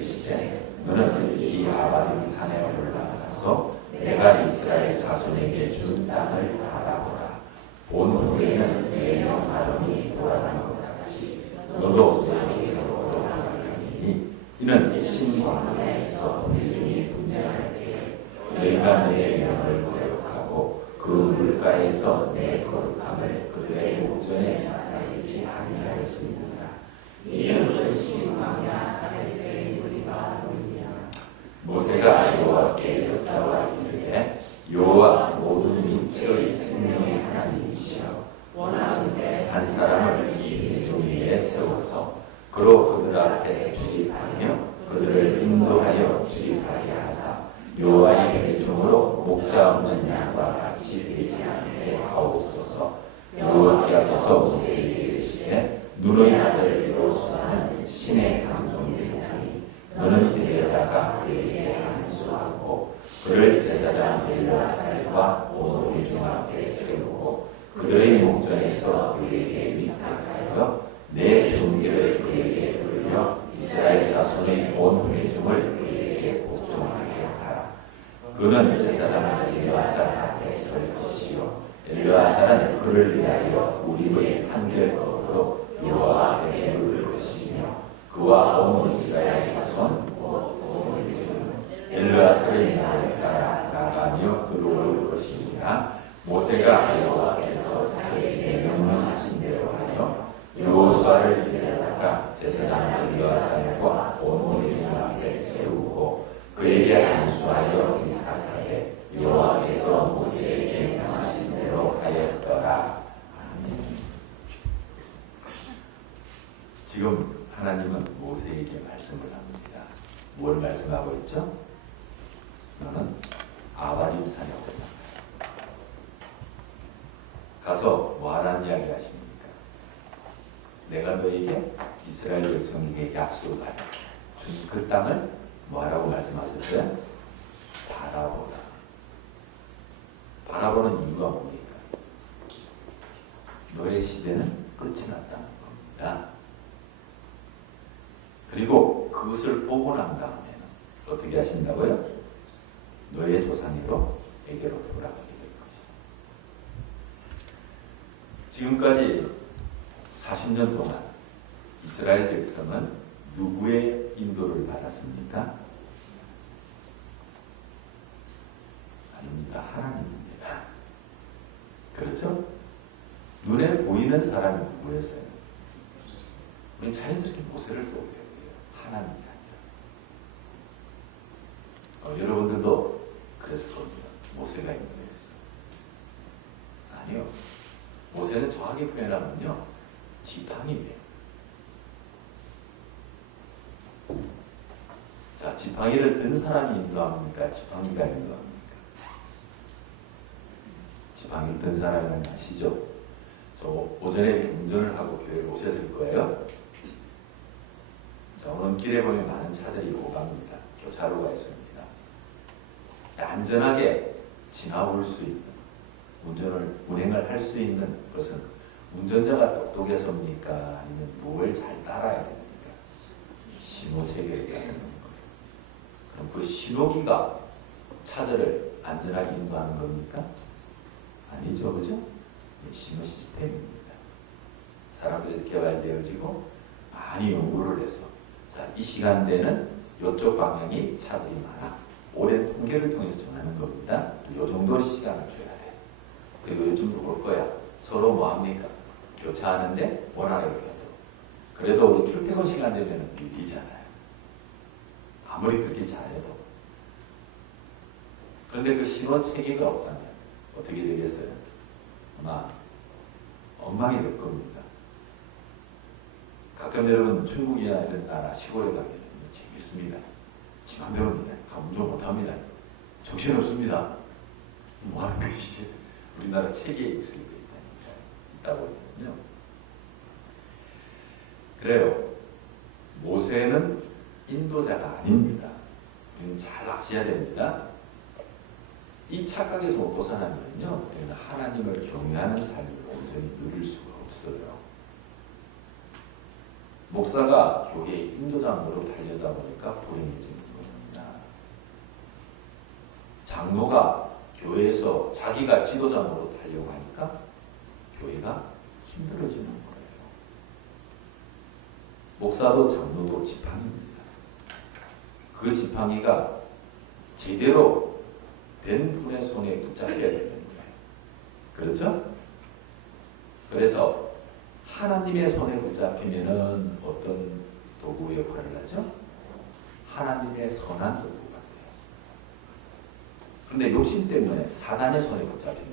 이르시되 너는 이 아바림 산에 올라가서 내가 이스라엘 자손에게 준 땅을 바라보라. 온 후에는 내 형 아론이 돌아간 것 같이 너도 자기로 돌아가리니 이는 신광야에서 믿음이 분쟁할 때에 너희가 내 명을 거룩하고 그 물가에서 내 거룩함을 그들의 목전에 나타내지 아니하였습니다. 이는 신광야 가데스의 무리가 보이니라. 모세가 여호와께 여짜와 이르되 여호와 모든 민체의 생명의 하나님이시여 원하는데 한 사람을 이 회중 위에 세워서 그로 그들 앞에 출입하며 그들을 인도하여 출입하게 하사 여호와의 회중으로 목자 없는 양과 같이 되지 않게 하옵소서. 여호와께서 모세에게 이르시되 눈의 아들 여호수아는 신의 감동대장이 너는 그에다가 그에게 안수하고 그를 제사장 엘르아살과 온 회중 앞에 세우고 그들의 목전에서 그에게 위탁하여 내 종기를 그에게 돌려 이스라엘 자손의 온 회중을 그에게 복종하게 하라. 그는 제사장 엘르아살 앞에 설 것이요 엘르아살은 그를 위하여 우리의 판결법으로 여호와 앞에 물을 것이며 그와 온 이스라엘 자손 온 회중은 엘르아살의 말을 따라 나가며 들어올 것이니라. 모세가 여호와께서 자기에게 명령하신 대로 하여 여호수아를 데려다가 제사장 엘르아살과 온 회중 앞에 세우고 그에게 안수하여 위탁하되 여호와께서 모세에게 명하신 대로 하였더라. 아멘. 지금 하나님은 모세에게 말씀을 합니다. 뭘 말씀하고 있죠? 너는 아바림 산에 올라 가서 뭐 하라는 이야기 하십니까? 내가 너에게 이스라엘 백성에게 약속할 준 그 땅을 뭐 하라고 말씀하셨어요? 바라보라. 바라보는 이유가 뭡니까? 너의 시대는 끝이 났다는 겁니다. 그리고 그것을 보고 난 다음에는 어떻게 하신다고요? 너의 조상으로 에게로 돌아가게 될 것이다. 지금까지 40년 동안 이스라엘 백성은 누구의 인도를 받았습니까? 아닙니다. 하나님입니다. 그렇죠? 눈에 보이는 사람이 누구였어요? 우리는 자연스럽게 모세를 떠올려요. 하나님이 아니라. 여러분들도 그랬을 겁니다. 모세가 인도했어요. 아니요. 모세는 정확히 표현하면요. 지팡이예요. 자, 지팡이를 든 사람이 인도합니까? 지팡이가 인도합니까? 지팡이를 든 사람은 아시죠? 저 오전에 운전을 하고 교회를 오셨을 거예요. 자, 오늘 길에 보면 많은 차들이 오갑니다. 교차로가 있습니다. 안전하게 지나올 수 있는 운행을 할 수 있는 것은 운전자가 똑똑해서입니까? 아니면 뭘 잘 따라야 됩니까? 신호 체계를 따르는 거예요. 그럼 그 신호기가 차들을 안전하게 인도하는 겁니까? 아니죠, 그죠? 신호 시스템입니다. 사람들에서 개발되어지고 많이 연구를 해서 자, 이 시간대는 이쪽 방향이 차들이 많아. 오랜 통계를 통해서 정하는 겁니다. 이 정도 시간을 줘야 돼. 그리고 요즘도 볼 거야. 서로 뭐 합니까? 교차하는데 원활하게 가도. 그래도 우리 출퇴근 시간 되면 밀리잖아요. 아무리 그렇게 잘해도. 그런데 그 신호 체계가 없다면 어떻게 되겠어요? 아마 엉망이 될 겁니다. 가끔 여러분 중국이나 이런 나라 시골에 가면 재밌습니다. 지 맘대로입니다. 운전 못합니다. 정신없습니다. 뭐하는 것이지? 우리나라 체계에 있을 때 있다고 했거든요. 그래요. 모세는 인도자가 아닙니다. 잘 아셔야 됩니다. 이 착각에서 못 벗어나면요, 하나님을 경외하는 삶을 온전히 누릴 수가 없어요. 목사가 교회의 인도장으로 달려다 보니까 불행해지는 겁니다. 장로가 교회에서 자기가 지도장으로 달려고 하니까 교회가 힘들어지는 거예요. 목사도 장로도 지팡이입니다. 그 지팡이가 제대로 된 분의 손에 붙잡혀야 되는 거예요. 그렇죠? 그래서 하나님의 손에 붙잡히면은 어떤 도구 역할을 하죠? 하나님의 선한 도구가 돼요. 그런데 욕심 때문에 사단의 손에 붙잡히면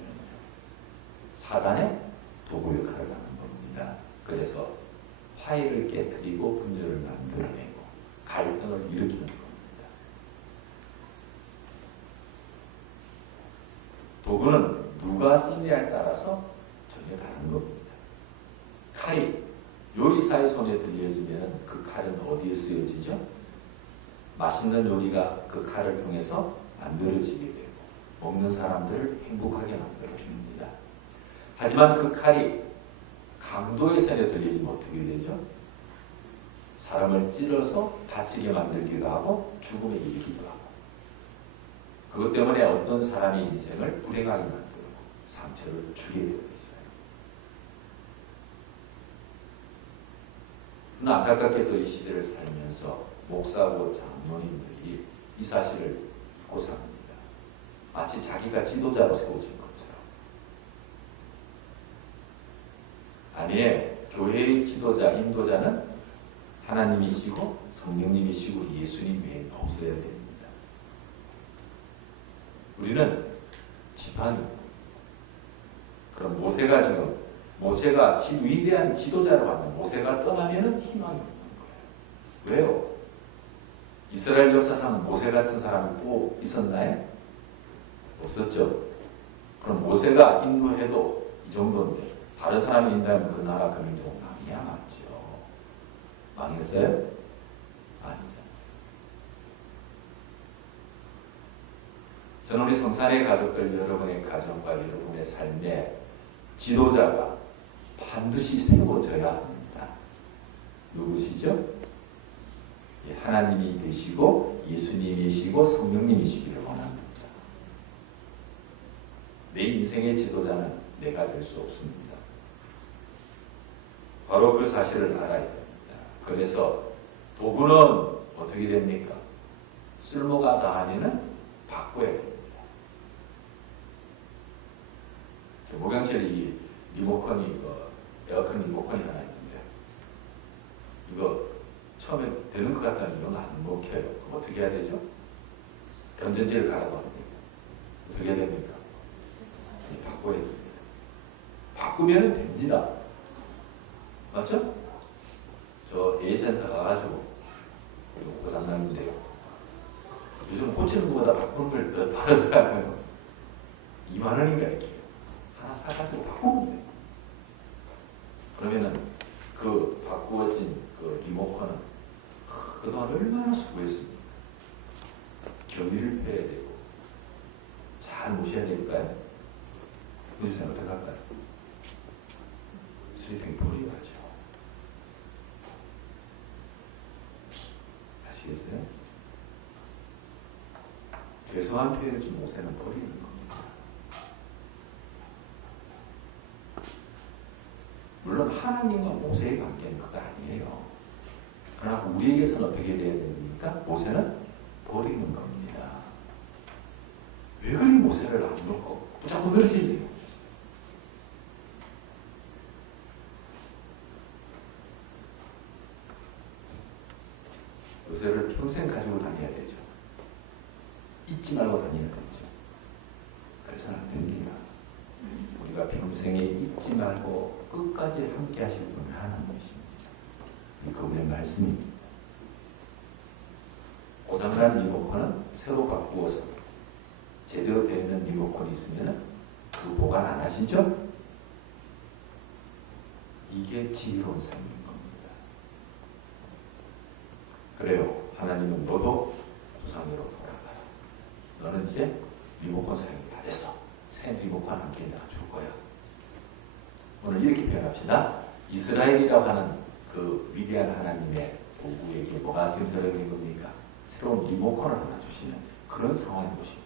사단의 도구 역할을 하는 겁니다. 그래서 화해를 깨뜨리고 분열을 만들어내고 갈등을 일으키는 겁니다. 도구는 누가 쓰느냐에 따라서 전혀 다른 겁니다. 칼이 요리사의 손에 들려지면 그 칼은 어디에 쓰여지죠? 맛있는 요리가 그 칼을 통해서 만들어지게 되고 먹는 사람들을 행복하게 만들어줍니다. 하지만 그 칼이 강도의 손에 들리지면 어떻게 되죠? 사람을 찔러서 다치게 만들기도 하고 죽음에 이르기도 하고 그것 때문에 어떤 사람의 인생을 불행하게 만들고 상처를 주게 되고 있어요. 그러나 안타깝게도 이 시대를 살면서 목사고 장로님들이 이 사실을 고사합니다. 마치 자기가 지도자로 세워진 것처럼. 아니에요. 교회의 지도자, 인도자는 하나님이시고 성령님이시고 예수님 외에 없어야 됩니다. 우리는 지팡이입니다. 그럼 모세가 위대한 지도자로 왔는데 모세가 떠나면 희망이 없는 거예요. 왜요? 이스라엘 역사상 모세 같은 사람이 또 있었나요? 없었죠. 그럼 모세가 인도해도 이 정도인데 다른 사람이 인도하면 그 나라 그 민족 망해야 맞죠. 망했어요? 아니죠. 저는 우리 성산의 가족들 여러분의 가정과 여러분의 삶에 지도자가 반드시 세워져야 합니다. 누구시죠? 하나님이 되시고 예수님이시고 성령님이시기를 원합니다. 내 인생의 지도자는 내가 될 수 없습니다. 바로 그 사실을 알아야 됩니다. 그래서 도구는 어떻게 됩니까? 쓸모가 다하니는 바꿔야 됩니다. 목양실에 이 리모컨이 에어컨 리모컨이 하나 있는데 이거 처음에 되는 것 같다는 이런 안 먹혀요. 그럼 어떻게 해야 되죠? 건전지를 갈아도 안 됩니다. 어떻게 해야 됩니까? 바꿔야 됩니다. 바꾸면 됩니다. 맞죠? 저 A센터 가가지고 고장났는데요. 요즘 고치는 것보다 바꾸는 걸 더 빠르더라고요. 2만 원인가 이렇게 하나 사가지고 바꾸면 돼요. 그러면은 그 바꾸어진 그 리모컨은 그동안 얼마나 수고했습니까? 경위를 펴야 되고 잘 모셔야 될까요? 무슨 어떻게 할까요? 수리통이 버려야죠. 아시겠어요? 죄송한 표현을 좀 모세는 버리는 겁니다. 물론 하나님과 모세의 관계는 그거 아니에요. 그러나 우리에게서는 어떻게 돼야 됩니까? 모세는 버리는 겁니다. 왜 그리 모세를 안 놓고 자꾸 늘어지는 거예요? 요새를 평생 가지고 다녀야 되죠. 잊지 말고 다니는 거죠. 그래서는 안 됩니다. 우리가 평생에 잊지 말고 끝까지 함께 하실 분은 하나님이십니다. 그분의 말씀입니다. 고장난 리모컨은 새로 바꾸어서 제대로 되어 있는 리모컨이 있으면 그 보관 안 하시죠? 이게 지혜로운 삶인 겁니다. 그래요. 하나님은 너도 조상으로 돌아가라. 너는 이제 리모컨 사용이 다 됐어. 새 리모컨 함께 내가 줄 거야. 오늘 이렇게 표현합시다. 이스라엘이라고 하는 그 위대한 하나님의 도구에게 뭐가 심사적인 겁니까? 새로운 리모컨을 하나 주시는 그런 상황인 것입니다.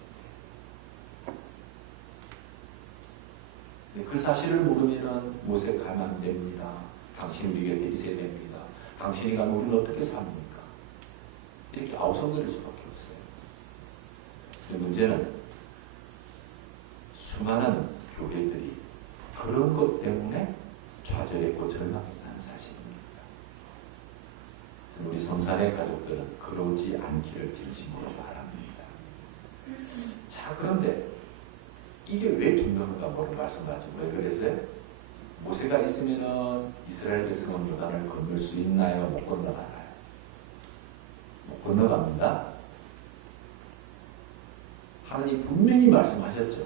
그 사실을 모르면 모세가 가면 안 됩니다. 당신이 우리 곁에 있어야 됩니다. 당신이 가면 우리는 어떻게 삽니까? 이렇게 아우성거릴 수밖에 없어요. 근데 문제는 수많은 교회들이 그런 것 때문에 좌절했고 절망했다는 사실입니다. 우리 성산의 가족들은 그러지 않기를 진심으로 바랍니다. 자, 그런데 이게 왜 중요한가 뭐를 말씀하죠. 왜 그랬어요? 모세가 있으면은 이스라엘 백성은 요단을 건널 수 있나요? 못 건너가나요? 못 건너갑니다. 하나님 분명히 말씀하셨죠.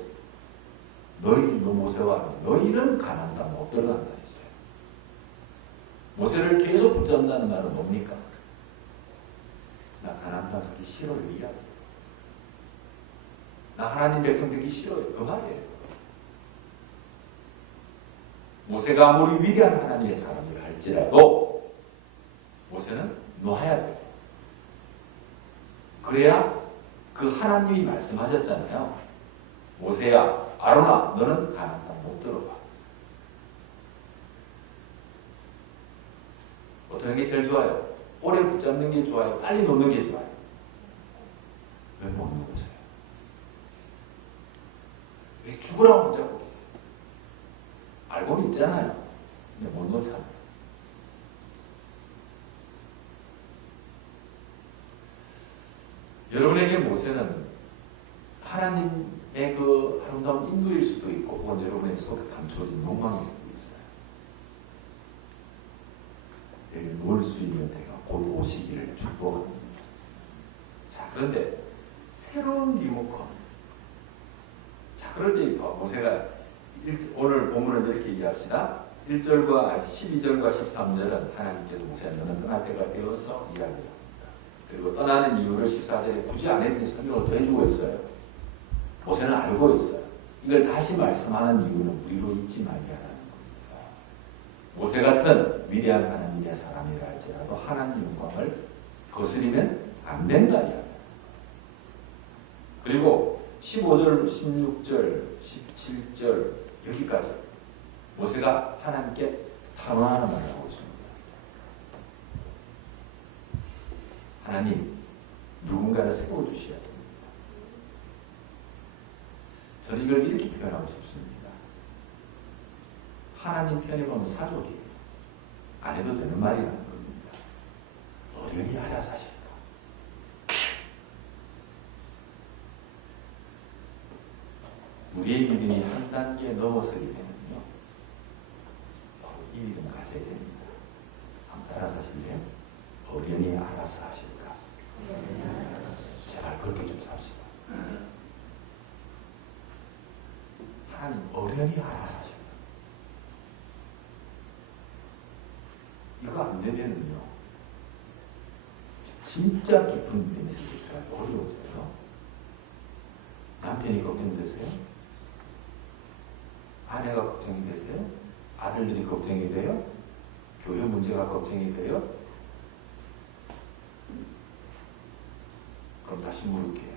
너 모세와 너희는 가나안 땅 못 들어간다 했어요. 모세를 계속 붙잡는다는 말은 뭡니까? 나 가나안 땅 가기 싫어요. 이야기. 나 하나님 백성 되기 싫어요. 그 말이에요. 모세가 아무리 위대한 하나님의 사람이라 할지라도 모세는 놓아야 돼요. 그래야 그 하나님이 말씀하셨잖아요. 모세야, 아론아, 너는 가나안 땅 못 들어가. 어떤 게 제일 좋아요? 오래 붙잡는 게 좋아요? 빨리 놓는 게 좋아요? 왜 못 놓으세요? 왜 죽으라고 붙잡고 계세요? 알고는 있잖아요. 근데 못 놓잖아요. 여러분에게 모세는 하나님의 그 아름다운 인도일 수도 있고 혹은 여러분의 속에 감춰진 욕망일 수도 있어요. 내일 놓을 수 있는 때가 곧 오시기를 축복합니다. 자, 그런데 새로운 리모컨. 자, 그럴 때 모세가 오늘 본문을 이렇게 이해합시다. 1절과 12절과 13절은 하나님께서 모세야 너는 떠날 때가 되어서 이야기합니다. 그리고 떠나는 이유를 14절에 굳이 안 했는데 설명을 또 해주고 있어요. 모세는 알고 있어요. 이걸 다시 말씀하는 이유는 우리로 잊지 말게 하라는 겁니다. 모세 같은 위대한 하나님의 사람이라 할지라도 하나님 영광을 거스리면 안 된다 이야기합니다. 그리고 15절, 16절, 17절 여기까지 모세가 하나님께 탄원하는 말을 하고 있습니다. 하나님, 누군가를 세워주셔야 됩니다. 저는 이걸 이렇게 표현하고 싶습니다. 하나님 편에 보면 사족이 안 해도 되는 말이라는 겁니다. 어련히 알아서 하실까. 우리의 믿음이 한 단계 넘어서게 되면요. 이 믿음 가져야 됩니다. 한번 알아서 하실래요? 어련히 알아서 하실까. 제발 그렇게 좀 삽시다. 하나님 어련히 알아서 하실까. 이거 안 되면요. 진짜 깊은 믿음이 들어가기 어려워서요. 남편이 걱정되세요? 아내가 걱정이 되세요? 아들들이 걱정이 돼요? 교회 문제가 걱정이 돼요? 그럼 다시 물을게요.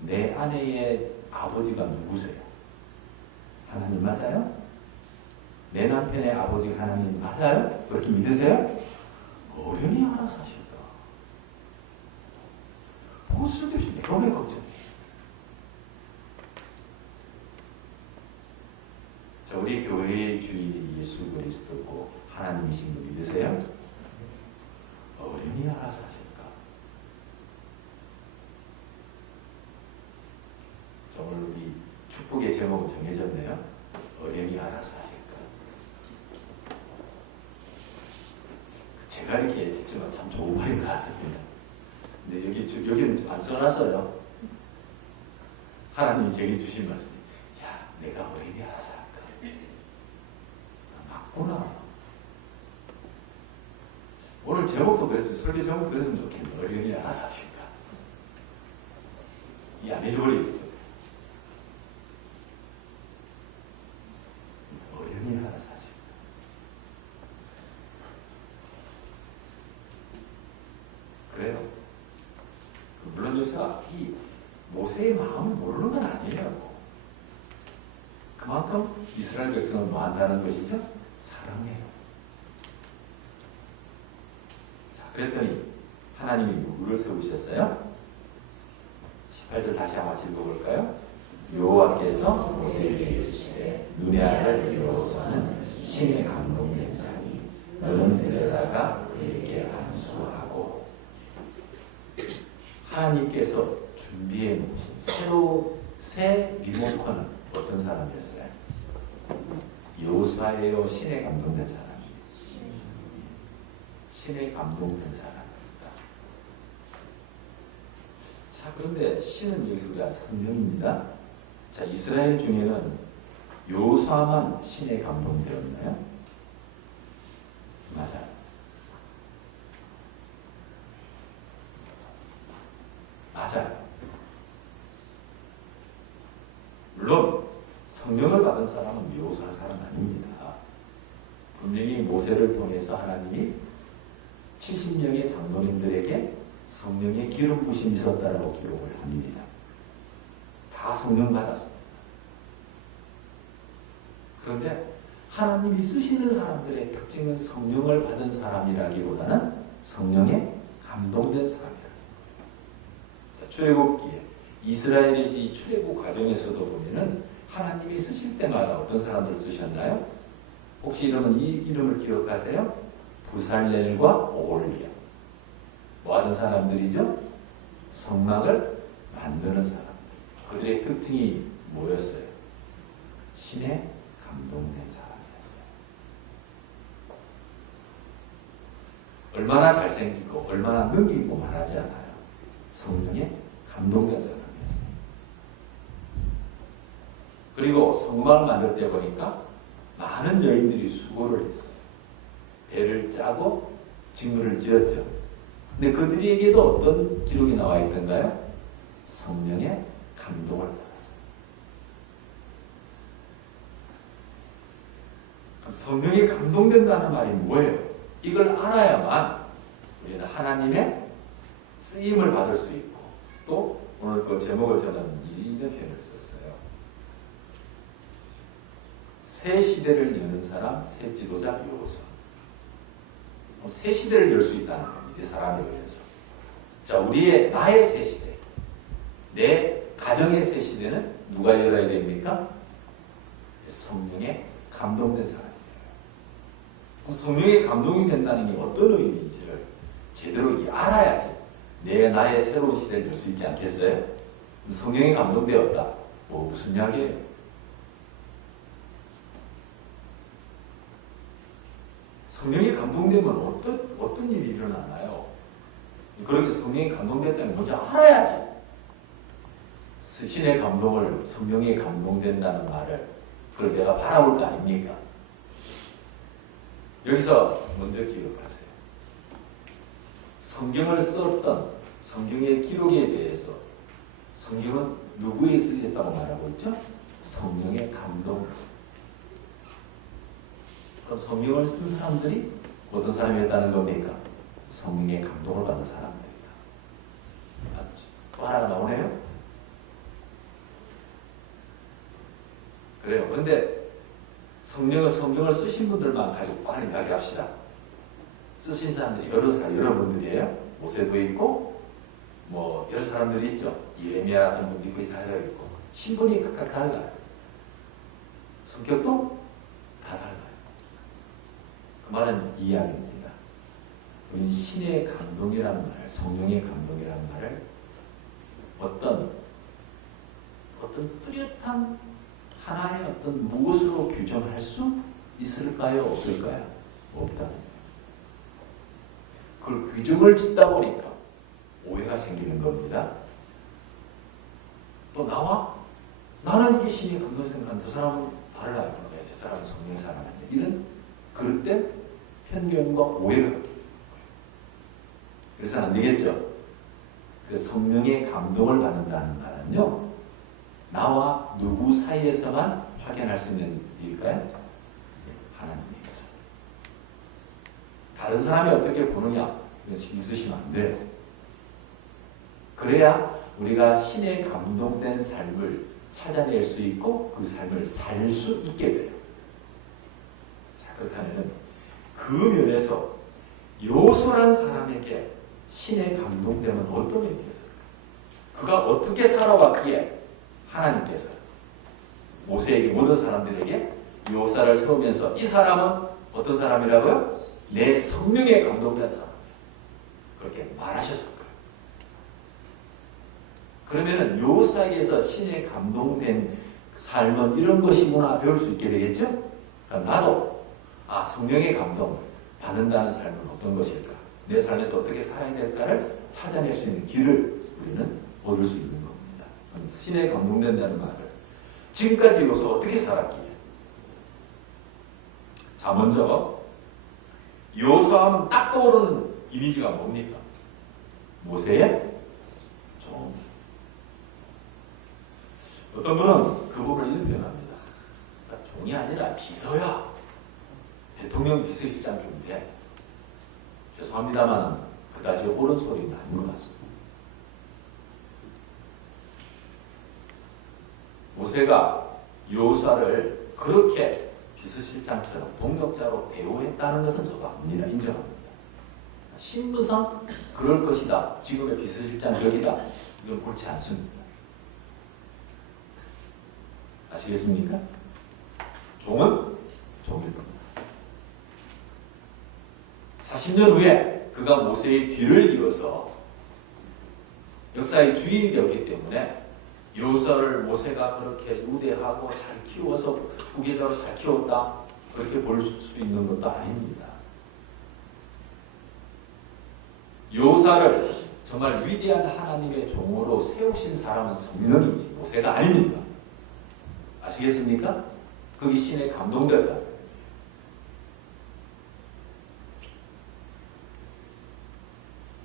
내 아내의 아버지가 누구세요? 하나님 맞아요? 내 남편의 아버지가 하나님 맞아요? 그렇게 믿으세요? 어련히 알아서 하실까? 뭐 쓸데없이 내가 왜 걱정해? 자, 우리 교회의 주인이 예수 그리스도고 하나님이신 거 믿으세요? 어련히 알아서 하실까? 자, 오늘 우리 축복의 제목은 정해졌네요. 어련히 알아서 하실까? 제가 이렇게 했지만 참 좋은 말인 것 같습니다. 근데 여기는 안 써놨어요. 하나님이 제게 주신 말씀. 야, 내가 어련히 알아서 할까? 맞구나. 오늘 제목도 그랬으면, 설교 제목도 그랬으면 좋겠네. 어련히 알아서 하실까? 이 안 해줘버리겠죠. 어련히 알아서 하실까? 여기서 이 모세의 마음을 모르는 건 아니에요. 그만큼 이스라엘 백성은 뭐 한다는 것이죠? 사랑해요. 자, 그랬더니 하나님이 누구를 세우셨어요? 18절 다시 한번 읽어볼까요? 여호와께서 모세에게 이르시되 눈의 아들 여호수아는 신에 감동된 자니 너는 데려다가 그에게 안수하고. 하나님께서 준비해 놓으신 새 리모컨은 어떤 사람이었어요? 여호수아예요? 신에 감동된 사람이에요? 신에 감동된 사람입니다. 자, 그런데 신은 여기서 우리가 성령입니다. 자, 이스라엘 중에는 여호수아만 신에 감동되었나요? 맞아요. 맞아요. 물론 성령을 받은 사람은 여호수아 사람은 아닙니다. 분명히 모세를 통해서 하나님이 70명의 장로님들에게 성령의 기름 부심이 있었다라고 기록을 합니다. 다 성령 받았습니다. 그런데 하나님이 쓰시는 사람들의 특징은 성령을 받은 사람이라기보다는 성령에 감동된 사람이라는 거예요. 출애굽기에 이스라엘의 출애굽 과정에서도 보면은 하나님이 쓰실 때마다 어떤 사람들 쓰셨나요? 혹시 이 이름을 기억하세요? 부살렐과 오홀리아. 뭐 하는 사람들이죠? 성막을 만드는 사람들. 그들의 특징이 뭐였어요? 신에 감동된 사람이었어요. 얼마나 잘생기고 얼마나 능이고 말하지 않아요. 성령에 감동된 사람이었어요. 그리고 성막을 만들 때 보니까 많은 여인들이 수고를 했어요. 배를 짜고 직무를 지었죠. 근데 그들에게도 어떤 기록이 나와 있던가요? 성령의 감동을 받았어요. 성령에 감동된다는 말이 뭐예요? 이걸 알아야만 우리는 하나님의 쓰임을 받을 수 있고, 또 오늘 그 제목을 저는 이런 표현을 썼어요. 새 시대를 여는 사람, 새 지도자 여호수아. 새 시대를 열 수 있다는 겁니다. 이 사람에 의해서. 자, 나의 새 시대, 내 가정의 새 시대는 누가 열어야 됩니까? 성령에 감동된 사람이에요. 성령에 감동이 된다는 게 어떤 의미인지를 제대로 알아야지 나의 새로운 시대를 열 수 있지 않겠어요? 성령에 감동되었다. 무슨 이야기예요? 성령에 감동되면 어떤 일이 일어나나요? 그렇게 성령에 감동됐다면 먼저 알아야지. 신의 감동을, 성령에 감동된다는 말을 그걸 내가 바라볼 거 아닙니까? 여기서 먼저 기억하세요. 성경을 썼던 성경의 기록에 대해서 성경은 누구에 쓰였다고 말하고 있죠? 성령의 감동. 그럼 성경을 쓴 사람들이 어떤 사람이었다는 겁니까? 성령의 감동을 받은 사람들이다. 맞죠? 또 하나가 나오네요. 그래요. 그런데 성경을 쓰신 분들만 가지고 빨리 이야기합시다. 쓰신 사람들이 여러분들이에요. 모세도 있고, 여러 사람들이 있죠. 예레미야 같은 분도 있고, 이사야 있고. 신분이 각각 달라요. 성격도 다 달라요. 그 말은 이야기입니다. 우리는 신의 감동이라는 말, 성령의 감동이라는 말을 어떤 뚜렷한 하나의 어떤 무엇으로 규정할 수 있을까요? 없을까요? 없다. 그걸 규정을 짓다 보니까 오해가 생기는 겁니다. 또 나는 이게 신이 감동생각한 저 사람은 달라요. 저 사람은 성령의 사람 아니야. 이런 그릇된 편견과 오해를 갖게 되는 거예요. 그래서는 안 되겠죠. 그래서 성령의 감동을 받는다는 말은요, 나와 누구 사이에서만 확인할 수 있는 일일까요? 하나님께서. 다른 사람이 어떻게 보느냐, 이거 신경 쓰시면 안 돼요. 그래야 우리가 신에 감동된 삶을 찾아낼 수 있고 그 삶을 살 수 있게 돼요. 자, 그렇다면 그 면에서 요소란 사람에게 신의 감동됨은 어떤 의미겠습니까? 그가 어떻게 살아왔기에 하나님께서 모세에게 모든 사람들에게 요사를 세우면서 이 사람은 어떤 사람이라고요? 내 성령에 감동된 사람. 그렇게 말하셨을 거예요. 그러면은 요사에게서 신에 감동된 삶은 이런 것이구나 배울 수 있게 되겠죠? 그럼 나도 성령의 감동 받는다는 삶은 어떤 것일까? 내 삶에서 어떻게 살아야 될까를 찾아낼 수 있는 길을 우리는 얻을 수 있는 겁니다. 신에 감동된다는 말을 지금까지 요소 어떻게 살았기에? 자, 먼저 요소하면 딱 떠오르는 이미지가 뭡니까? 모세의 종. 어떤 분은 그 부분을 이렇게 표현합니다. 종이 아니라 비서야. 대통령 비서실장 중인데 죄송합니다만 그다지 옳은 소리는 아닌 것 같습니다. 모세가 요사를 그렇게 비서실장처럼 동력자로 대우했다는 것은 저도 압니다. 인정합니다. 신분상 그럴 것이다. 지금의 비서실장 격이다. 이건 옳지 않습니다. 아시겠습니까? 종은 종일 겁니다. 40년 후에 그가 모세의 뒤를 이어서 역사의 주인이 되었기 때문에 요소를 모세가 그렇게 우대하고 잘 키워서 후계자로 잘 키웠다 그렇게 볼 수 있는 것도 아닙니다. 요사를 정말 위대한 하나님의 종으로 세우신 사람은 성령이지 모세가 아닙니다. 아시겠습니까? 거기 신의 감동되다.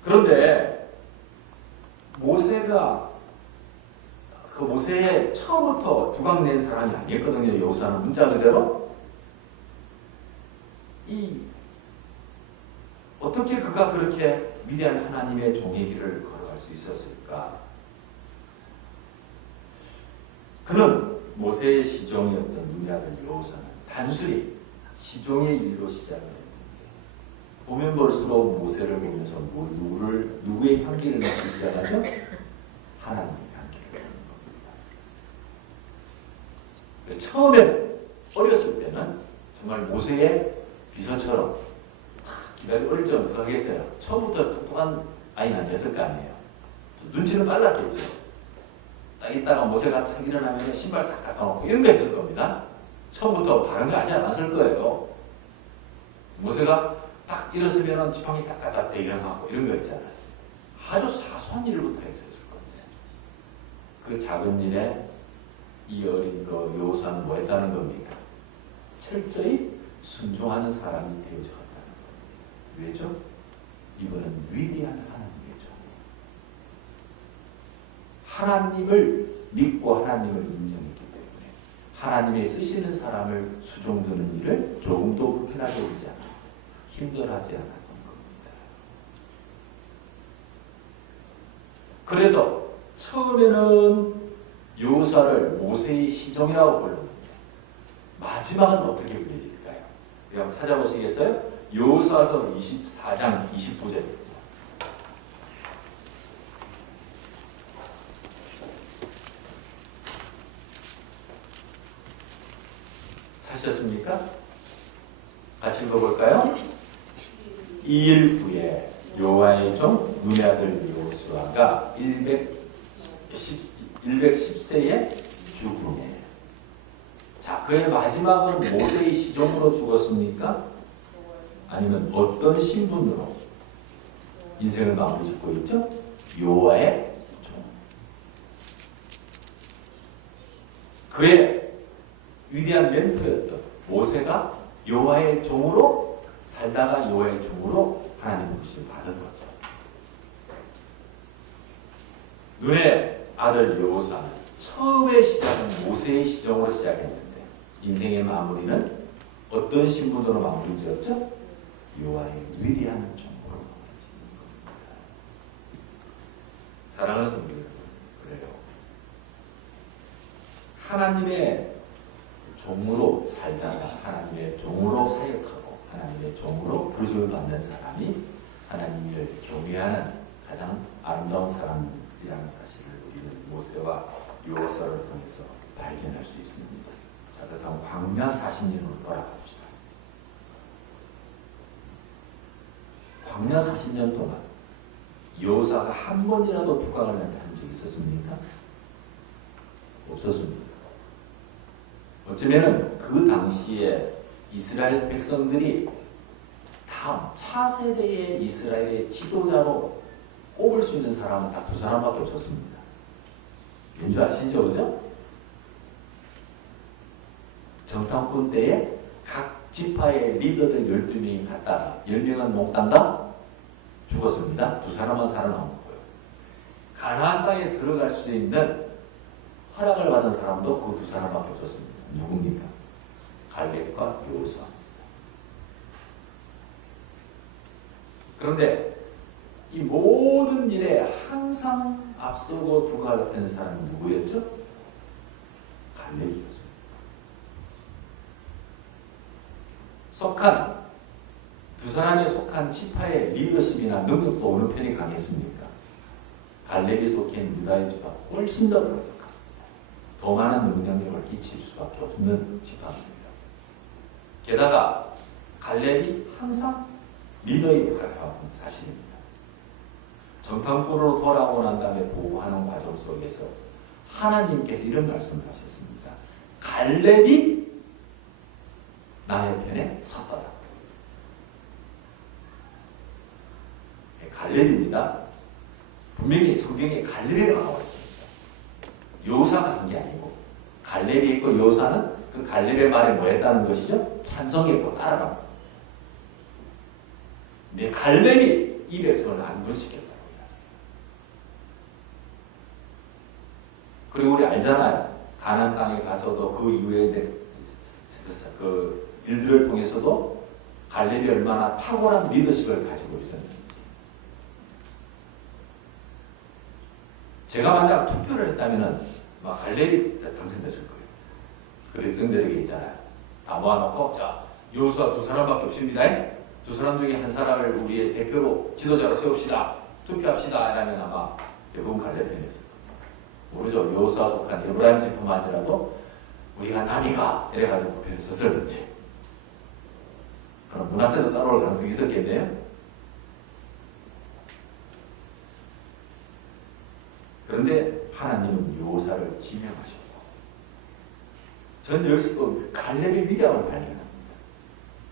그런데 모세가 그 모세의 처음부터 두각 낸 사람이 아니었거든요. 요사는 문자 그대로. 어떻게 그가 그렇게 위대한 하나님의 종의 길을 걸어갈 수 있었을까? 그는 모세의 시종이었던 눈의 아들 여호사는 단순히 시종의 일로 시작을 했는데 보면 볼수록 모세를 보면서 누구의 향기를 맡기 시작하죠? 하나님의 향기를 맡는 겁니다. 처음에 어렸을 때는 정말 모세의 비서처럼 기다리고 어릴 적은 어떻게 하겠어요? 처음부터 똑똑한 아이는 아니었을 거 아니에요. 눈치는 빨랐겠죠. 딱 있다가 모세가 탁 일어나면 신발 딱 닦아놓고 이런 거 했을 겁니다. 처음부터 다른 거 하지 않았을 거예요. 모세가 딱 일어서면 지팡이 딱 갖다 대일어나고 이런 거 있잖아요. 아주 사소한 일부터 했었을 겁니다. 그 작은 일에 이 어린 요사는 뭐 했다는 겁니까? 철저히 순종하는 사람이 되어져 갔다는 겁니다. 왜죠? 이거는 위대한 하나님의 종이에요. 하나님을 믿고 하나님을 인정했기 때문에 하나님의 쓰시는 사람을 수종드는 일을 조금도 불편하게 보지 않고 힘들어하지 않았던 겁니다. 그래서 처음에는 요사를 모세의 시종이라고 불렀는데 마지막은 어떻게 불려질까요? 우리 한번 찾아보시겠어요? 요사서 24장 29절입니다. 찾으셨습니까? 같이 읽어볼까요? 2일 후에 여호와의 종 눈의 아들 여호수아가 110세에 죽음에. 자, 그의 마지막은 모세의 시종으로 죽었습니까? 아니면 어떤 신분으로 인생을 마무리 짓고 있죠? 여호와의 종. 그의 위대한 멘토였던 모세가 여호와의 종으로 살다가 여호와의 종으로 하나님의 부르심을 받은 거죠. 눈의 아들 여호사는 처음의 시작은 모세의 시종으로 시작했는데 인생의 마무리는 어떤 신분으로 마무리 지었죠? 여호와의 위대한 종으로 마무리 짓는 겁니다. 사랑하는 성도 여러분, 하나님의 종으로 살다가 하나님의 종으로 사역하고 하나님의 종으로 부르심을 받는 사람이 하나님을 경외하는 가장 아름다운 사람이라는 사실을 우리는 모세와 여호수아를 통해서 발견할 수 있습니다. 자, 그다음 광야 40년으로 돌아갑시다. 광야 40년 동안 여호수아가 한 번이라도 두각을 나타낸 적이 있었습니까? 없었습니다. 어쩌면은 그 당시에 이스라엘 백성들이 다음 차세대의 이스라엘의 지도자로 꼽을 수 있는 사람은 딱 두 사람밖에 없었습니다. 왠지 아시죠? 그죠? 정탐꾼 때에 각 지파의 리더들 12명이 갔다가 10명은 몽땅 죽었습니다. 두 사람만 살아남은 거예요. 가나안 땅에 들어갈 수 있는 허락을 받은 사람도 그 두 사람밖에 없었습니다. 누굽니까? 갈렙과 여호수아. 그런데 이 모든 일에 항상 앞서고 두각을 낸 사람이 누구였죠? 갈렙이었습니다. 두 사람이 속한 지파의 리더십이나 능력도 어느 편이 강했습니까? 갈렙이 속해 있는 유다의 지파가 훨씬 더 강합니다. 더 많은 영향력을 끼칠 수밖에 없는 지파입니다. 게다가 갈렙이 항상 리더의 역할을 하고 있는 사실입니다. 정탐꾼으로 돌아오고 난 다음에 보고하는 과정 속에서 하나님께서 이런 말씀을 하셨습니다. 갈렙이 나의 편에 섰더라. 갈렙입니다. 분명히 성경에 갈렙이라고 나와 있습니다. 여호수아가 한 게 아니고 갈렙이 있고 여호수아는 그 갈렙의 말에 뭐 했다는 것이죠? 찬성했고 따라가고. 근데 갈렙이 이 백성을 안전시켰다고 해요. 그리고 우리 알잖아요. 가나안 땅에 가서도 그 이후에 그 일들을 통해서도 갈렙이 얼마나 탁월한 리더십을 가지고 있었는지. 제가 만약 투표를 했다면은 갈렙이 당선됐을 거예요. 그 백성들에게 있잖아요. 다 모아놓고 자 여호수아 두 사람밖에 없습니다. 두 사람 중에 한 사람을 우리의 대표로 지도자로 세웁시다. 투표합시다. 이러면 아마 대부분 갈렙 편이었을 거예요. 모르죠. 여호수아 속한 에브라임 지파만 하더라도 우리가 남이가 이래가지고 그 편에 섰었는지. 그럼 므낫세도 따라올 가능성이 있었겠네요. 그런데 하나님은 여호수아를 지명하셨고 전 역시도 갈렙의 위대함을 발견합니다.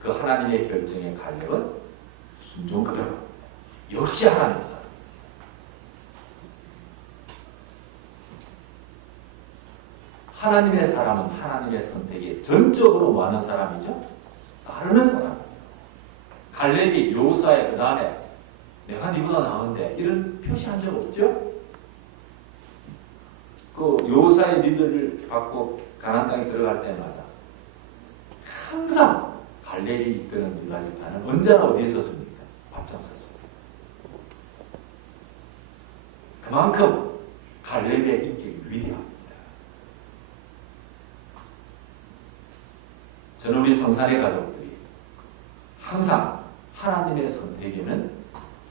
그 하나님의 결정에 갈렙은 순종하더라. 역시 하나님의 사람. 하나님의 사람은 하나님의 선택에 전적으로 뭐하는 사람이죠? 따르는 사람이에요. 갈렙이 여호수아의 그 다음에 내가 니보다 나은데 이런 표시한 적 없죠? 그 여호수아의 리더를 받고 가나안 땅에 들어갈 때마다 항상 갈렙이 이끄는 유다 지파는 언제나 어디에 섰습니까? 앞장섰습니다. 그만큼 갈렙의 인격이 위대합니다. 저는 우리 성산의 가족들이 항상 하나님의 선택에는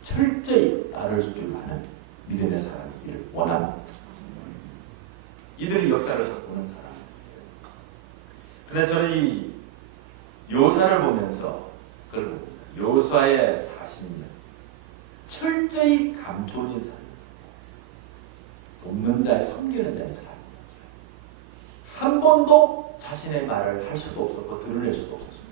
철저히 따를 줄 아는 믿음의 사람이기를 원합니다. 이들이 역사를 바꾸는 사람입니다. 그런데 저는 이 여호수아를 보면서 그걸 봅니다. 여호수아의 40년 철저히 감춰진 삶, 돕는 자의 섬기는 자의 삶이었어요. 한 번도 자신의 말을 할 수도 없었고 드러낼 수도 없었습니다.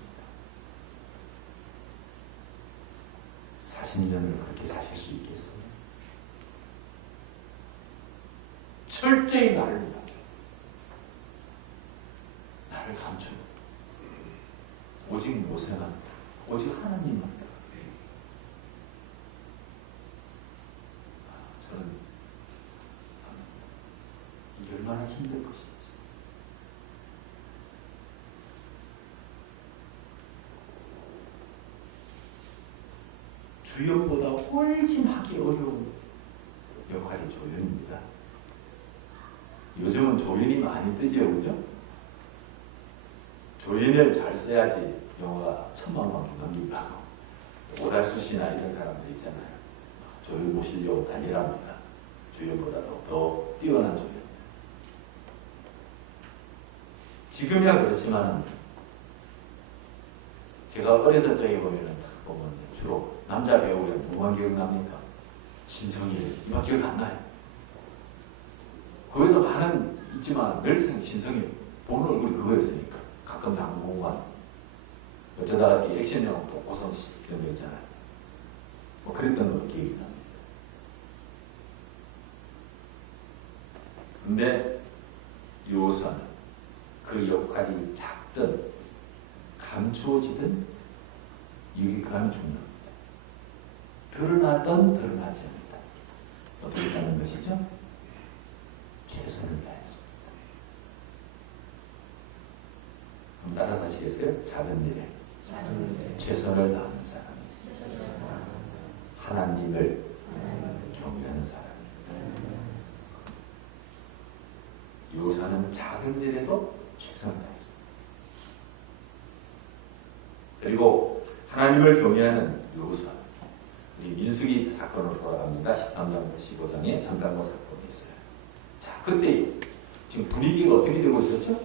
40년을 그렇게 사실 수 있겠어요? 철저히 나를 감추고 오직 모세만, 오직 하나님만. 저는 이게 얼마나 힘들 것인지. 주연보다 훨씬 하기 어려운 역할이 조연입니다. 요즘은 조연이 많이 뜨죠, 그죠? 조연을 잘 써야지 영화가 1000만 원 넘긴다고. 오달수 씨나 이런 사람들 있잖아요. 조연 모시려고 난리랍니다. 주연보다도 더 뛰어난 조연. 지금이야 그렇지만 제가 어렸을 적에 보면 주로 남자 배우는 누구만 기억납니까? 신성일. 이만 기억 안 나요. 거기도 많은 있지만 늘 신성일. 보는 얼굴이 그거였으니까. 가끔 양궁관. 어쩌다가 이렇게 액션 영화 또 고성씨 이런 거 있잖아요. 뭐 그랬던 걸로 기억이 납니다. 근데 요선 그 역할이 작든 감추어지든 유기감이 중요합니다. 드러나든 드러나지 않다. 어떻게 하는 것이죠? 최선을 다해서. 그럼 따라서 하시겠어요? 작은 일에 최선을 다하는 사람이 하나님을 경외하는 사람. 요사는 작은 일에도 최선을 다했습니다. 그리고 하나님을 경외하는 요사. 우리 민수기 사건으로 돌아갑니다. 13장부터 15장에 잠깐과 사건이 있어요. 자, 그때 지금 분위기가 어떻게 되고 있었죠?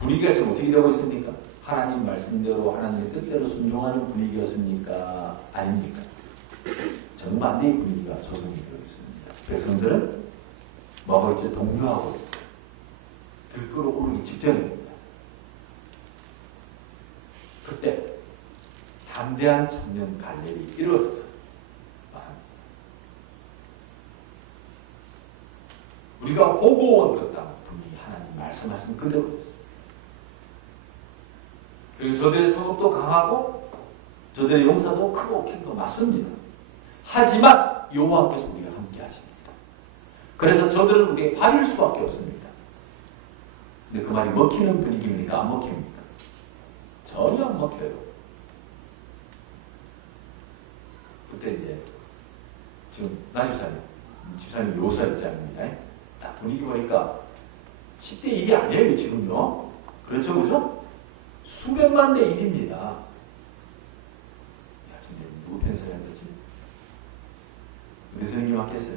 분위기가 지금 어떻게 되고 있습니까? 하나님 말씀대로 하나님의 뜻대로 순종하는 분위기였습니까? 아닙니까? 정반대의 분위기가 조성이 되고 있습니다. 백성들은 뭐가 이제 동요하고 들끓어 오르기 직전입니다. 그때 담대한 청년 갈렙이 일어서서 우리가 보고 온 그 땅 분이 하나님 말씀하신 그대로였습니다. 그리고 저들의 성읍도 강하고 저들의 용사도 크고 큰 거 맞습니다. 하지만 여호와께서 우리가 함께 하십니다. 그래서 저들은 우리의 발일 수밖에 없습니다. 근데 그 말이 먹히는 분위기입니까? 안 먹힙니까? 전혀 안 먹혀요. 그때 이제 지금 나 집사님 요사 입장입니다. 딱 분위기 보니까 10대 1이 아니에요 지금요. 그렇죠, 그죠? 수백만 대 1입니다. 야, 근데 누구 편 서야 되지? 우리 선생님 맞겠어요?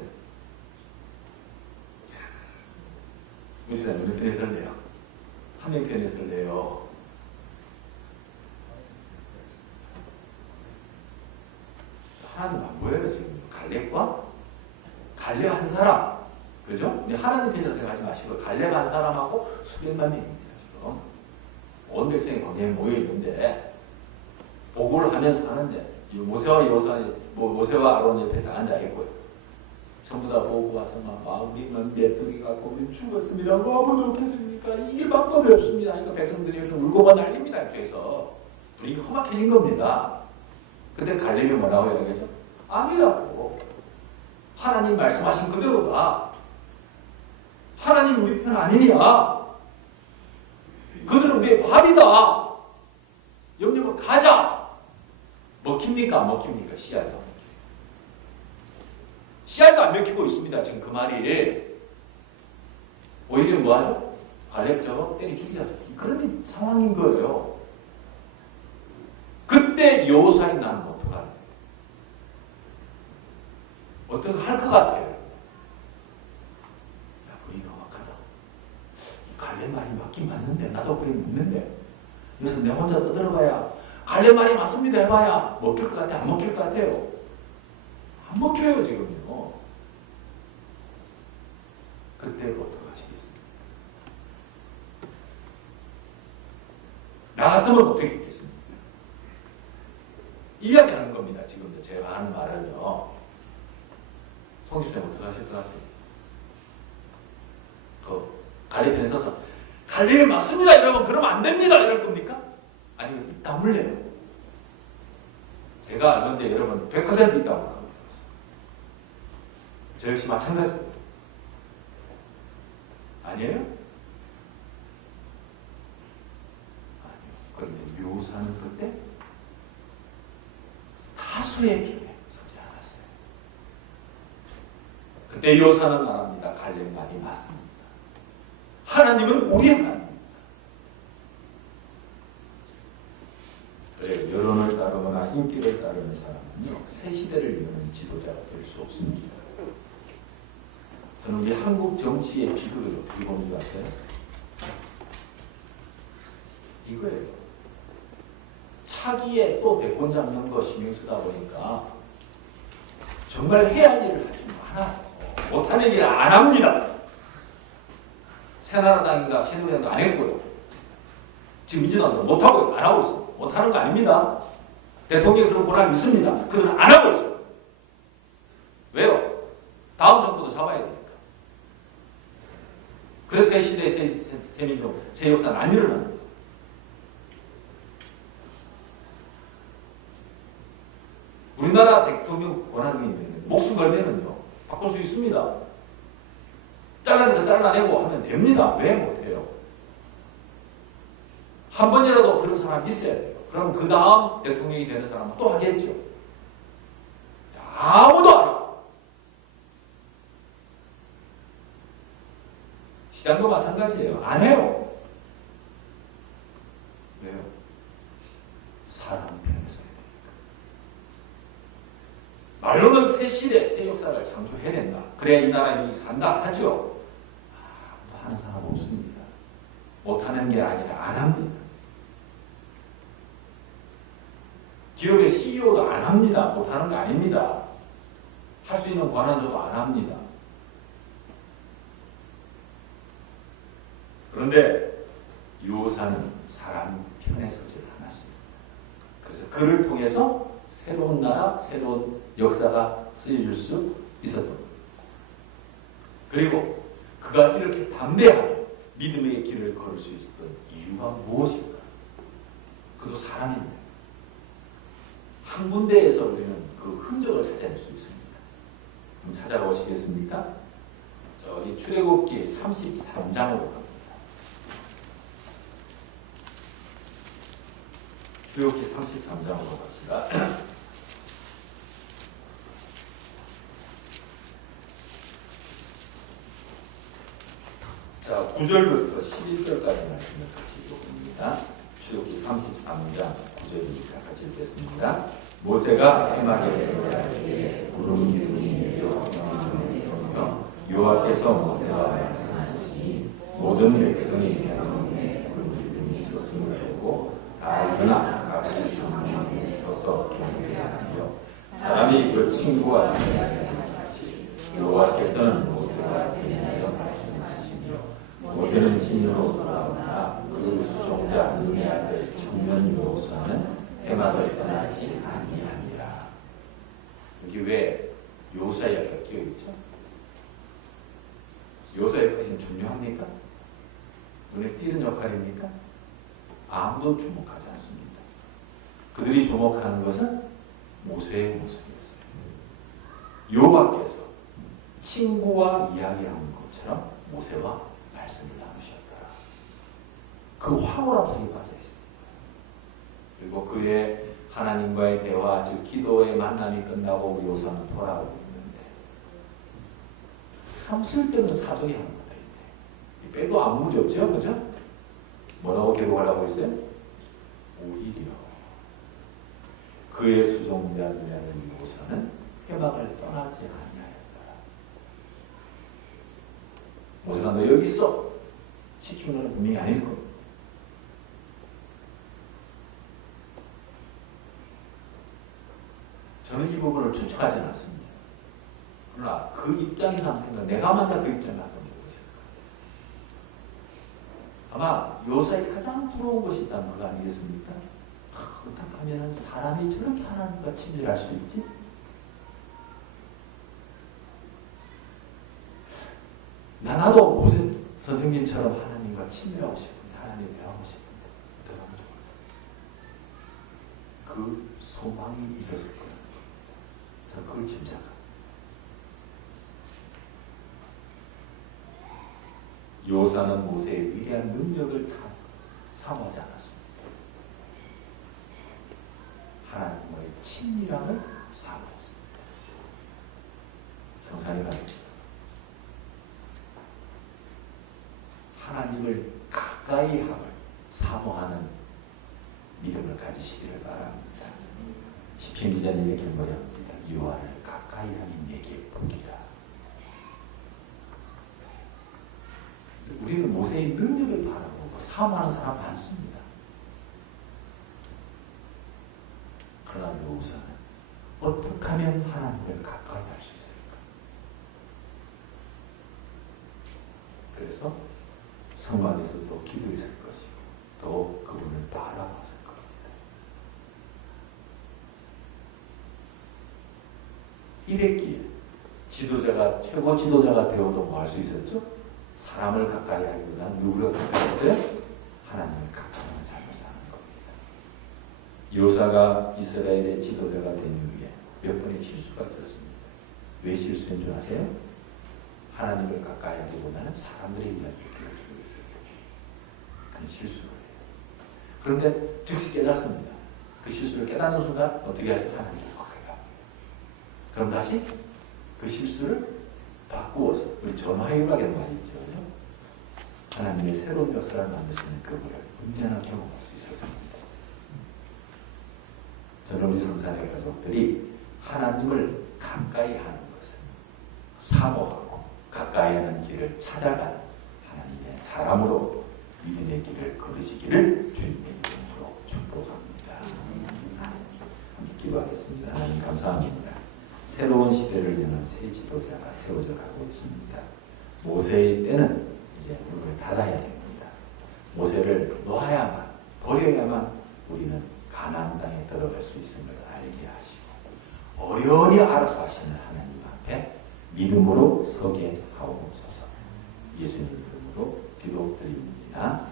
우리 선생님 어느 편에 설래요? 한명 편에 설래요? 하나님 안 보여요 지금. 갈렙과 갈렙 한 사람, 그죠? 우리 하나님 편이라고 생각하지 마시고 갈렙 한 사람하고 수백만 명입니다 지금. 온 백성이 거기에 모여 있는데 보고를 하면서 하는데 모세와 여호수아, 모세와 아론 옆에 다 앉아 있고요. 전부 다 보고 와서 우리는 메뚜기 갖고 우리 죽었습니다. 뭐 하면 좋겠습니까? 이길 방법이 없습니다. 그러니까 백성들이 이렇게 울고만 난립니다. 그래서 분위기가 험악해진 겁니다. 근데 갈렙이 뭐라고 해야 되겠죠? 아니라고. 하나님 말씀하신 그대로다. 하나님 우리 편 아니냐? 그들은 우리의 밥이다. 염려고 가자. 먹힙니까? 안 먹힙니까? 씨알도 안 먹힙니다. 씨알도 안 먹히고 있습니다. 지금 그 말이. 오히려 뭐하죠? 갈렙 저거 때리 죽이자. 그런 상황인 거예요. 그때 여호수아의 나는 어떡하냐? 어떻게 할 것 같아요? 야, 분위기가 막하다. 갈렙 말이 맞긴 맞는데 나도 그게 묻는데 그래서 내 혼자 떠들어봐야 갈렙 말이 맞습니다 해봐야 먹힐 것 같아? 안 먹힐 것 같아요? 안 먹혀요 지금요. 그때 어떡하시겠습니까? 나 같으면 어떻게 했겠습니까? 이야기하는 겁니다. 지금 제가 하는 말은요. 성실자님 어떻게 하실 것 같아요? 갈렙 편에 서서 갈렙이 맞습니다 여러분 그러면 안 됩니다 이럴 겁니까? 아니면 입 다물래요? 제가 알건데 여러분 100% 입 다물 겁니다. 저 역시 마찬가지입니다. 아니에요? 아니요. 그런데 묘사는 그때 다수의 편에 서지 않았어요. 그때 그때 요사는 말합니다. 갈렙 말이 맞습니다. 하나님은 우리 하나님. 그래, 여론을 따르거나 인기를 따르는 사람은요, 새 시대를 이루는 지도자가 될 수 없습니다. 저는 우리 한국 정치의 비극을 어떻게 보는 줄 아세요? 이거예요. 차기에 또 대권 잡는 거 신경 쓰다 보니까 정말 해야 할 일을 하지 않아. 못하는 일을 안 합니다. 새나라당인가 새누리당도 안 했고요. 지금 민주당도 못하고 안 하고 있어요. 못하는 거 아닙니다. 대통령이 그런 권한이 있습니다. 그들은 안 하고 있어요. 왜요? 다음 정부도 잡아야 되니까. 그래서 새 시대, 새 민족, 새 역사는 안 일어납니다. 우리나라 대통령 권한이 목숨 걸면은요, 바꿀 수 있습니다. 잘라내서 잘라내고 하면 됩니다. 왜 못해요? 한 번이라도 그런 사람이 있어야 돼요. 그럼 그 다음 대통령이 되는 사람은 또 하겠죠. 아무도 안 해요. 시장도 마찬가지예요. 안 해요. 왜요? 사람 편에서 해야 되니까. 말로는 새 시대, 새 역사를 창조해야 된다. 그래야 이 나라에 산다 하죠. 하는 사람 없습니다. 못하는 게 아니라 안 합니다. 기업의 CEO도 안 합니다. 못하는 거 아닙니다. 할 수 있는 권한도 안 합니다. 그런데 요사는 사람 편에 서질 않았습니다. 그래서 그를 통해서 새로운 나라, 새로운 역사가 쓰여질 수 있었던 겁니다. 그리고 그가 이렇게 담대하게 믿음의 길을 걸을 수 있었던 이유가 무엇일까? 그도 사람입니다. 한 군데에서 우리는 그 흔적을 찾아낼 수 있습니다. 그럼 찾아보시겠습니까? 저기 출애굽기 33장으로 갑니다. 출애굽기 33장으로 갑시다. 자, 9절부터 11절까지 말씀을 같이 읽어봅니다. 출애굽기 33장 9절부터 같이 읽겠습니다. 모세가 해막에 들어갈 구름 기둥이 내려 영원히 있었으며 여호와께서 모세와 말씀하시니 모든 백성이 영원에 구름 기둥이 있었음을 보고 다 일어나 각기 상황에 있어서 경배하며 사람이 그 친구와 같이 여호와께서는 모세와 대하여 말씀하시며 모세는 진으로 돌아오나 그 수종자 눈의 아들 청년 요사는 해막을 떠나지 아니하니라. 여기 왜 요사 이야기가 끼어있죠? 요사 역할이 중요합니까? 눈에 띄는 역할입니까? 아무도 주목하지 않습니다. 그들이 주목하는 것은 모세의 모습이었어요. 여호와께서 친구와 이야기하는 것처럼 모세와 말씀을 나누셨더라. 그 황홀한 속에 빠져 있습니다. 그리고 그의 하나님과의 대화, 즉 기도의 만남이 끝나고 요사는 돌아오고 있는데 참 쓸데없는 사정이 하는 것도 있네. 빼도 아무 문제 없죠, 그죠? 뭐라고 기록하라고 했어요? 오히려 그의 수종자들이라는 요사는 해막을 떠나지 아니하였더라. 모세가 너 여기 있어. 시키는 건 분명히 아닐 겁니다. 저는 이 부분을 추측하지는 않습니다. 그러나 그 입장에서 한번 생각, 내가 만약 그 입장을 한번 보고 있을까? 아마 요사에 가장 부러운 것이 있다는 것 아니겠습니까? 어떻게 하면 사람이 저렇게 하나님과 친밀할 수 있지? 나도 모세 선생님처럼 하나님과 친밀하고 싶은데, 하나님 배우고 싶은데 어떻게 하면 좋을까? 그 소망이 있었을 거예요. 저는 그걸 짐작합니다. 요사는 모세의 위대한 능력을 다 사모하지 않았습니다. 하나님과의 친밀함을 사모했습니다. 성산에 가겠습니다. 하나님을 가까이 함을 사모하는 믿음을 가지시기를 바랍니다. 시편 기자님 이렇게 말합니다. 여호와를 가까이 하니 내게 복이라. 우리는 모세의 능력을 바라보고 사모하는 사람 많습니다. 그러나 여호사는 어떻게 하면 하나님을 가까이 할 수 있을까? 그래서 성막에서도 기도했을 것이고 또 그분을 바라봤을 겁니다. 이랬기에 지도자가 최고 지도자가 되어도 뭐 할 수 있었죠? 사람을 가까이 하기보다는 누구를 가까이 했어요? 하나님을 가까이 하는 삶을 사는 겁니다. 요사가 이스라엘의 지도자가 된 이후에 몇 번의 실수가 있었습니다. 왜 실수인 줄 아세요? 하나님을 가까이 하기보다는 사람들의 이야기를 들어주겠어요. 그 실수를 해요. 그런데 즉시 깨닫습니다. 그 실수를 깨닫는 순간 어떻게 하죠? 하나님을 가까이 합니다. 그럼 다시 그 실수를 바꾸어서 우리 전화해유라는 말이 있죠. 그죠? 하나님의 새로운 역사를 만드시는 그분을 언제나 경험할 수 있었습니다. 저는 우리 성산의 가족들이 하나님을 가까이 하는 것을 사모하고 가까이 하는 길을 찾아가는 하나님의 사람으로 믿음의 길을 걸으시기를 주님의 이름으로 축복합니다. 함께 기도하겠습니다. 하나님 감사합니다. 새로운 시대를 여는 새 지도자가 세워져 가고 있습니다. 모세의 때는 이제 문을 닫아야 됩니다. 모세를 놓아야만, 버려야만 우리는 가나안 땅에 들어갈 수 있음을 알게 하시고 어려운이 알아서 하시는 하나님 앞에 믿음으로 서게 하옵소서. 예수님 이름으로 기도드립니다.